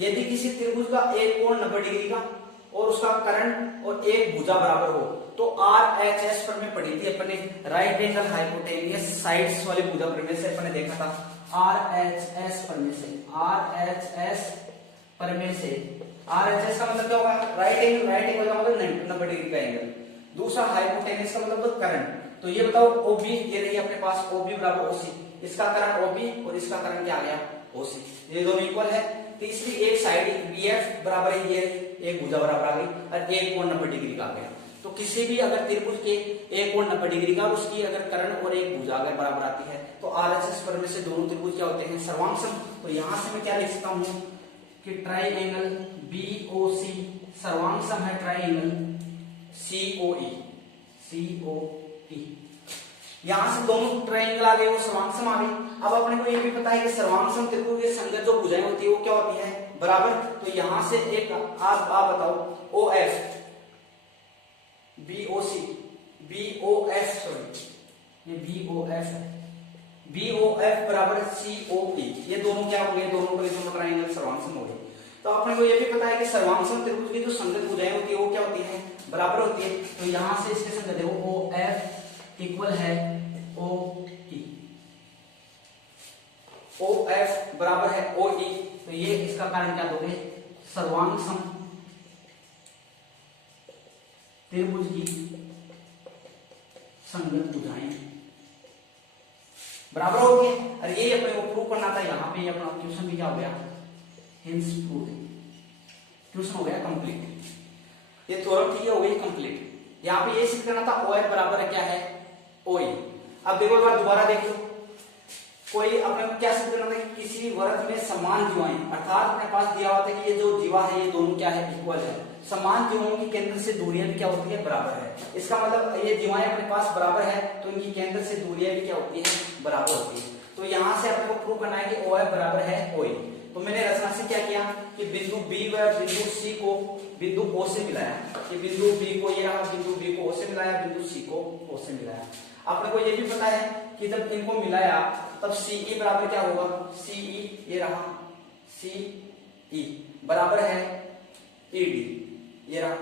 यदि किसी त्रिभुज का एक कोण 90 डिग्री का और उसका कर्ण और एक भुजा बराबर हो, तो RHS पर में पढ़ी थी अपने, राइट एंगल हाइपोटेनियस साइड्स वाले भुजा प्रमेय से अपने देखा था, RHS प्रमेय से, RHS प्रमेय से, RHS का मतलब क्या होगा, राइट एंगल, राइट एंगल का मतलब 90 डिग्री का एंगल, दूसरा हाइपोटेनियस का मतलब तो कर्ण। तो ये बताओ OB, ये रही अपने पास OB बराबर OC, इसका कर्ण OB और इसका कर्ण क्या आ गया OC, ये दोनों इक्वल है। तीसरी एक साइड BF बराबर है, ये एक भुजा बराबर आ गई और एक कोण 90 डिग्री का आ गया। तो किसी भी अगर त्रिभुज के एक कोण 90 डिग्री का, उसकी अगर कर्ण और एक भुजा अगर बराबर आती है, तो RHS प्रमेय से दोनों त्रिभुज क्या होते हैं, सर्वांगसम। तो यहां से मैं क्या लिख सकता हूं कि ट्राइएंगल BOC सर्वांगसम है ट्राइएंगल COE, COE। यहां से दोनों ट्राइएंगल आ गए, वो सर्वांगसम आ गए। अब अपने को ये भी पता है कि सर्वांगसम त्रिभुज के संगत जो भुजाएं होती है वो क्या होती है, बराबर। तो यहां से एक आप बताओ OF BOC, BOF सॉरी, ये BOF है, BOF बराबर COE, ये दोनों क्या हो गए, दोनों ट्राइएंगल सर्वांगसम हो गए। तो अपने को ये भी पता है कि सर्वांगसम त्रिभुज की जो संगत भुजाएं होती है वो क्या होती है, बराबर होती है। तो यहां से इसके संगत देखो OF इक्वल है OE, OF बराबर है OE, तो ये इसका कारण क्या दोगे, सर्वांगसम त्रिभुज की संगत भुजाएं बराबर हो गई। और ये अपने को प्रूव करना था, यहाँ पे अपना क्वेश्चन भी क्या हो गया, हिंस प्रूव, क्वेश्चन हो गया कंप्लीट, ये थ्योरम थी ये हो गई कंप्लीट। यहाँ पे ये सिद्ध करना था OF बराबर है क्या है OE। अब देखो एक बार दोबारा देख लो, कोई अपने को क्या सिद्ध करना था कि किसी वर्ग में समान जीवाएं, अर्थात अपने पास दिया हुआ था कि ये जो जीवा है ये दोनों क्या है, इक्वल है। समान जीवों की केंद्र से दूरियां भी क्या होती है, बराबर है। इसका मतलब ये जीवाएं अपने पास बराबर है तो इनकी केंद्र से दूरियां भी क्या होती है, बराबर होती है। तो यहां से अपने को प्रूव करना है कि OF बराबर है OE। तो मैंने रचना से क्या किया कि बिंदु B व बिंदु C को बिंदु O से मिलाया, कि बिंदु B को ये रहा, बिंदु B को O से मिलाया, बिंदु C को O से मिलाया। अपने को ये भी पता है कि जब इनको मिलाया तब CE बराबर क्या होगा, CE ये रहा, CE बराबर है ED ये रहा,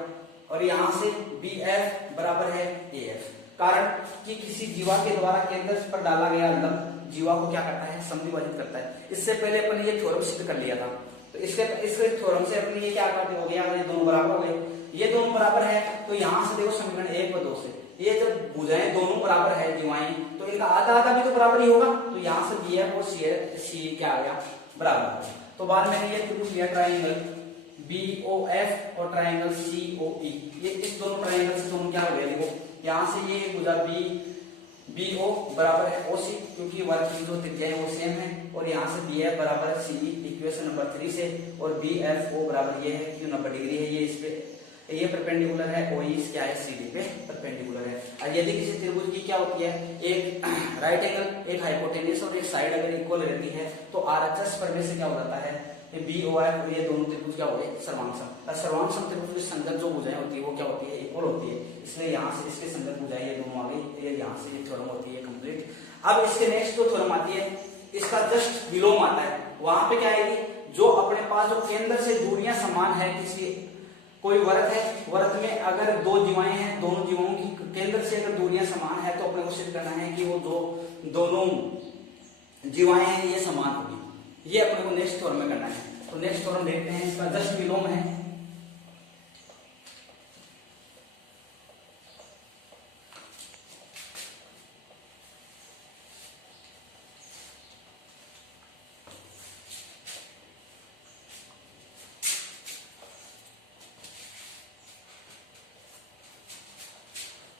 और यहां से BF बराबर है AF। कारण कि किसी जीवा के द्वारा केंद्र पर डाला गया लंब जीवा को क्या करता है, समद्विभाजित करता है। इससे पहले अपन ये थ्योरम सिद्ध कर लिया था, तो इसके थ्योरम से अपने ये क्या हो गया, ये दोनों बराबर हो गए, ये दोनों बराबर है। तो यहां से देखो समीकरण 1 व 2 से ये जब भुजाएं दोनों बराबर है जीवाएं, तो इनका आधा आधा भी तो बराबर ही होगा। तो यहां से BF और C क्या आ गया, बराबर। तो बाद में ये त्रिभुज लिया ट्राइंगल BOF और ट्राइंगल COE, ये इस दोनों ट्राइंगल से दोनों क्या हो गया, देखो यहां से ये भुजा BO बराबर है OC, क्योंकि वर्ग की जो त्रिज्या है वो सेम है, और यहाँ से BF बराबर है CE इक्वेशन नंबर 3 से, और BFO बराबर ये है कि 90 डिग्री है, ये इस पे ये परपेंडिकुलर है, OE क्या है CD पे परपेंडिकुलर है। और यदि किसी त्रिभुज की क्या होती है, एक राइट एंगल एक हाइपोटेनियस और एक साइड अगर इक्वल रहती है, तो RHS प्रमेय से क्या हो जाता है, BOF और ये दोनों त्रिभुज क्या हो गए, सर्वांगसम। सर्वांगसम त्रिभुज की संगत जो भुजाएं होती है वो क्या होती है, इक्वल होती है। इसलिए यहाँ से इसके संगत भुजाएं ये दोनों आ गई, ये यहाँ से ये थ्योरम होती है कंप्लीट। अब इसके नेक्स्ट जो थ्योरम आती है, इसका जस्ट विलोम आता है, वहां पे क्या आएगी, जो अपने पास जो केंद्र से दूरियां समान है, किसी कोई वर्ग है, वर्ग में अगर दो जीवाएं हैं, दोनों जीवों की केंद्र से अगर दूरियां समान है, तो अपने को सिद्ध करना है कि वो दोनों जीवाएं हैं ये समान होगी। ये अपने को नेक्स्ट थ्योरम में करना है। तो नेक्स्ट थ्योरम देखते हैं, इसका जस्ट विलोम है।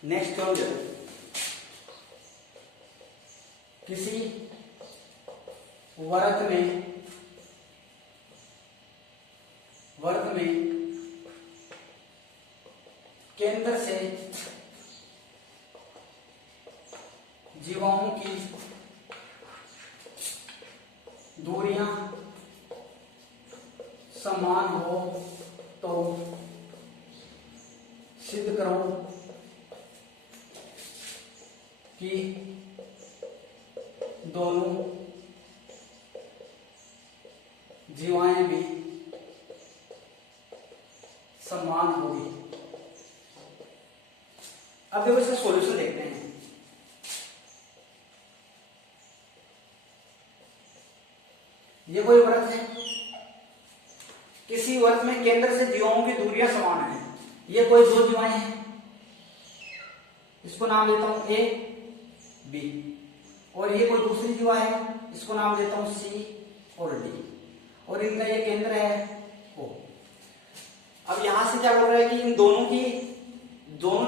नेक्स्ट हो गया, किसी वर्त में केंद्र से जीवाओं की दूरियां समान हो तो सिद्ध करो कि दोनों जीवाएं भी समान होगी। अब देखो इसका सॉल्यूशन देखते हैं। ये कोई वृत्त है, किसी वृत्त में केंद्र से जीवाओं की दूरियां समान है। ये कोई दो जीवाएं हैं, इसको नाम देता हूं ए बी, और ये कोई दूसरी जीवा है, इसको नाम देता हूं सी और डी, और इनका ये केंद्र है ओ। अब यहां से क्या बोल रहा है कि इन दोनों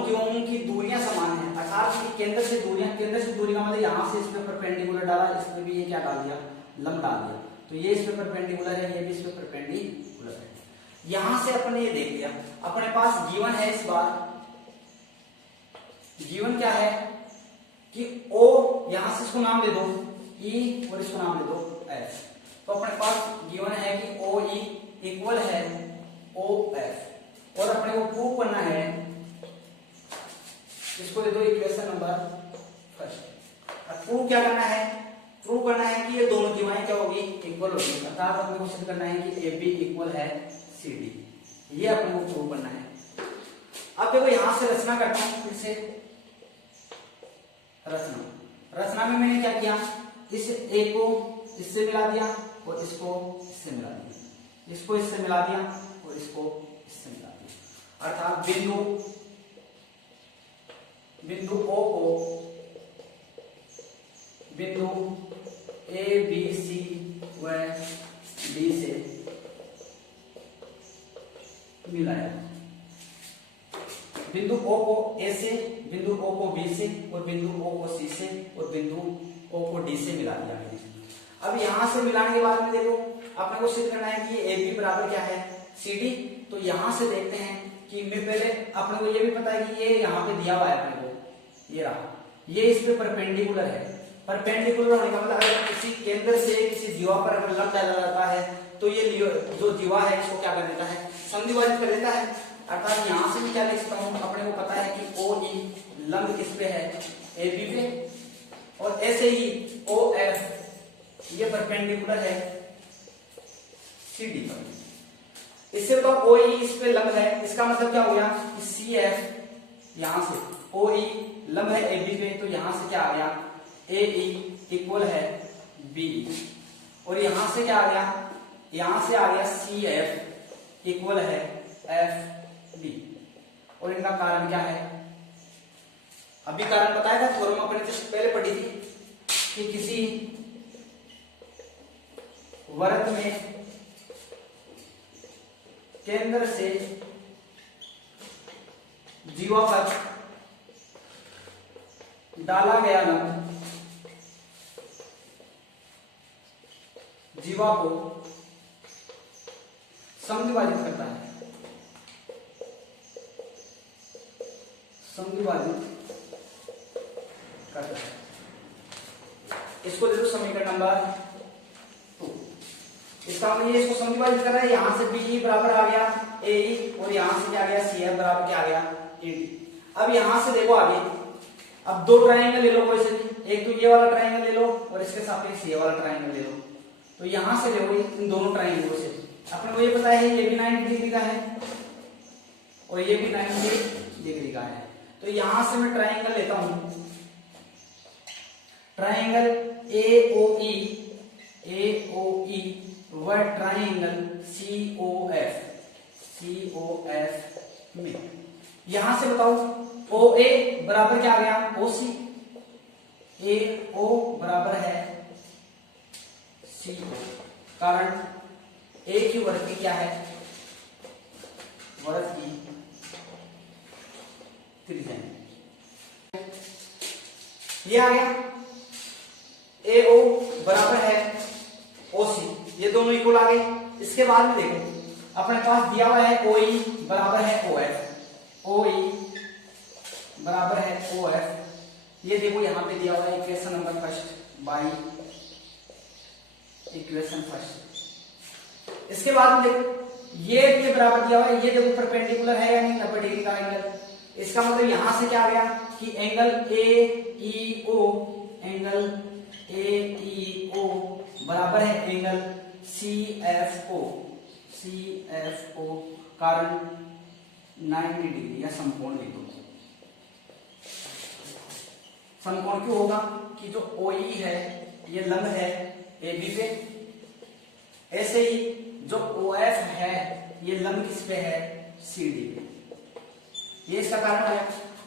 जीवों की दूरियां समान है, अर्थात केंद्र से दूरी का मतलब यहां से इस पे परपेंडिकुलर डाला, इस पे भी ये क्या डाल दिया, लंब डाल दिया, तो ये इस पे परपेंडिकुलर है, ये भी इस पे परपेंडिकुलर है। यहां से अपन ये देख लिया, अपने पास जीवन है, इस बार जीवन क्या है कि O, यहां से इसको नाम दे दो E और इसको नाम दे दो F। तो अपने पास जीवन है कि OE इक्वल है OF, और अपने को प्रूव करना है, इसको दे दो इक्वेशन नंबर फर्स्ट। प्रूव क्या करना है, प्रूव करना है कि ये दोनों जीवाएं क्या होगी, इक्वल होगी, अर्थात अपने को सिद्ध करना है कि AB इक्वल है CD, ये अपने को प्रूव करना है। अब देखो यहां से रचना करता हूं, फिर से रचना में मैंने क्या किया, इस A को इससे मिला दिया और इसको इससे मिला दिया, इसको इससे मिला दिया और इसको इससे मिला दिया, अर्थात बिंदु O को बिंदु A B C व D से मिलाया, बिंदु O को A से, बिंदु O को B से, और बिंदु O को C से, और बिंदु O को D से मिला दिया मैंने। अब यहां से मिलाने के बाद में देखो अपने को सिद्ध करना है कि ये AB बराबर क्या है CD। तो यहां से देखते हैं कि मैं पहले अपने को ये भी पता है कि ये यहाँ पे दिया हुआ है अपने को, ये रहा, ये इस पे परपेंडिकुलर है। परपेंडिकुलर होने का मतलब अगर किसी केंद्र से किसी जीवा पर अगर लंब डाला जाता है तो ये जो जीवा है इसको क्या कर देता है, संधिभाजित कर देता है। अर्थात यहां से भी क्या लिख सकता हूं, अपने को पता है कि OE लंब किस पे है, AB पे, और ऐसे ही OF ये परपेंडिकुलर है CD पर। इससे बताओ OE इस पे लंब है, इसका मतलब क्या हो गया कि CF यहां से OE लंब है AB पे, तो यहां से क्या आ गया AE इक्वल है BE, और यहां से क्या आ गया, यहां से आ गया CF इक्वल है FD, और इनका कारण क्या है, अभी कारण बताया था, थ्योरम अपने जस्ट पहले पढ़ी थी कि किसी वृत्त में केंद्र से जीवा पर डाला गया लंब जीवा को समद्विभाजित करता है, इसको दे दो समीकरण नंबर 2। इसका मतलब ये इसको समद्विभाजित कर रहा है, यहां से BE बराबर आ गया AE, और यहां से क्या आ गया CF बराबर क्या आ गया AD। अब यहां से देखो आगे, अब दो ट्रायंगल ले लो कोई से भी, एक तो ये वाला ट्रायंगल ले लो और इसके सापेक्ष ये वाला ट्रायंगल ले लो। तो यहां से देखो इन दोनों ट्रायंगलों से अपने को ये पता है ये भी 90 डिग्री का है और ये भी 90 डिग्री का है। तो यहां से मैं ट्रायंगल लेता हूं, ट्रायंगल AOE व ट्रायंगल COF में यहां से बताओ OA बराबर क्या आ गया OC, AO बराबर है CO, कारण A की वर्ग की क्या है, वर्ग की त्रिज्या। ये आ गया AO बराबर है OC, ये दोनों इक्वल आ गए। इसके बाद में देखो अपने पास दिया हुआ है OE बराबर है OF, OE बराबर है OF। ये देखो यहां पे दिया हुआ है equation number first by equation first. इसके बाद में देखो ये बराबर दिया हुआ है, ये देखो परपेंडिकुलर है या नहीं 90 डिग्री का एंगल। इसका मतलब यहां से क्या आ गया कि एंगल AEO, एंगल AEO बराबर है एंगल CFO, CFO कारण 90 डिग्री या समकोण लिख दो। समकोण क्यों होगा कि जो OE है ये लंब है AB पे, ऐसे ही जो OF है ये लंब किस पे है CD पे, ये इसका कारण है।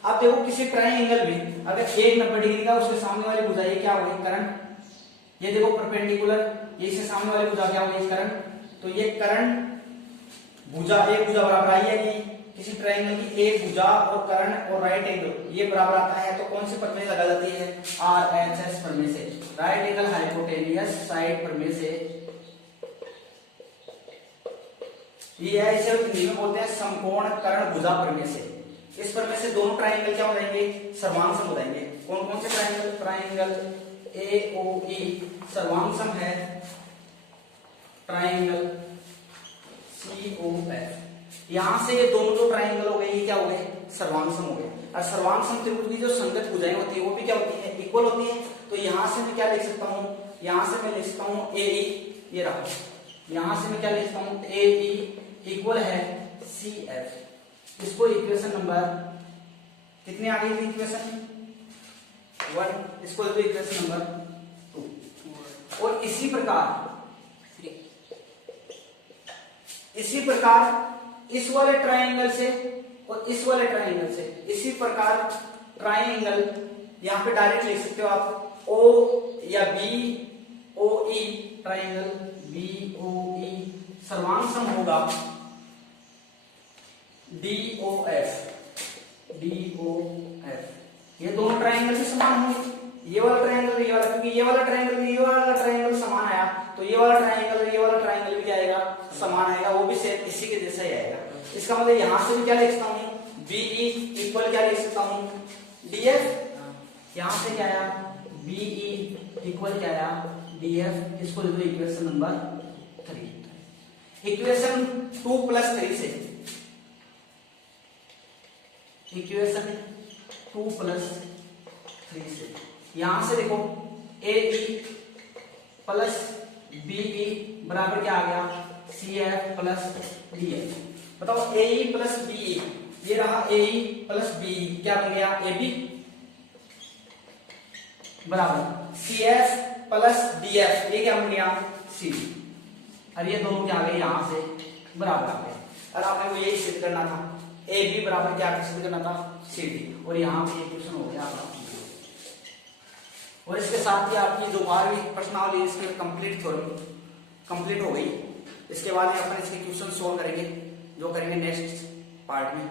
अब देखो किसी ट्रायंगल में अगर एक 90 डिग्री का उसके सामने वाली भुजा ये क्या होगी करंट, ये देखो परपेंडिकुलर, ये इससे सामने वाली भुजा क्या होगी करंट, तो ये करंट भुजा एक भुजा बराबर आई है नहीं, किसी ट्रायंगल की एक भुजा और करंट और राइट एंगल ये बराबर आता है तो कौन सी प्रमेय लगा जाती है RHS प्रमेय से, राइट एंगल हाइपोटेनियस साइड प्रमेय से। ये है इसे हिंदी में बोलते हैं समकोण कर्ण भुजा प्रमेय से। इस प्रमेय से दोनों ट्रायंगल क्या हो जाएंगे सर्वांगसम हो जाएंगे। कौन कौन से ट्रायंगल, ट्रायंगल AOE सर्वांगसम है, ट्रायंगल COF, यहां से ये दोनों जो ट्रायंगल हो गए ये क्या हो गए सर्वांगसम हो गए। और सर्वांगसम त्रिभुज की जो संगत भुजाएं होती है वो भी क्या होती है इक्वल होती है। तो यहां से मैं क्या लिख सकता हूं, यहां से मैं लिख सकता हूं AE, ये रहा, यहां से मैं क्या लिख सकता हूं AE इक्वल है CF। इसको इक्वेशन नंबर कितनी आ गई थी इक्वेशन 1, इसको इक्वेशन नंबर 2। और इसी प्रकार इस वाले ट्रायंगल से और इस वाले ट्रायंगल से इसी प्रकार ट्रायंगल यहां पे डायरेक्ट लिख सकते हो आप O या BOE, ट्रायंगल BOE सर्वांगसम होगा DOF, ये दोनों ट्रायंगल भी समान होंगे, ये वाला ट्रायंगल ये वाला, क्योंकि ये वाला ट्रायंगल समान आया तो ये वाला ट्रायंगल भी क्या आएगा समान आएगा, वो भी सेम इसी के जैसा ही आएगा। इसका मतलब यहां से भी क्या लिख सकता हूं BE इक्वल क्या लिख सकता हूं DF, यहां से क्या आया BE इक्वल क्या आया DF। इसको लिख दो इक्वेशन नंबर 3। इक्वेशन 2 + 3 से, इक्वेशन 2 + 3 से यहां से देखो AE + BE बराबर क्या आ गया CF + DF। बताओ AE + BE, ये रहा AE + BE क्या बन गया AB बराबर CF + DF, ये क्या बन गया CD। और ये दोनों क्या आ गए यहां से बराबर आ गए। और आपने को यही सिद्ध करना था AB बराबर क्या सिद्ध करना था CD, और यहाँ पे इक्वेशन हो गया आपका। और इसके साथ ही आपकी जो 12वीं प्रश्नावली इसकी कंप्लीट हो गई। इसके बाद में अपन इसके क्वेश्चन सोल्व करेंगे जो करेंगे नेक्स्ट पार्ट में।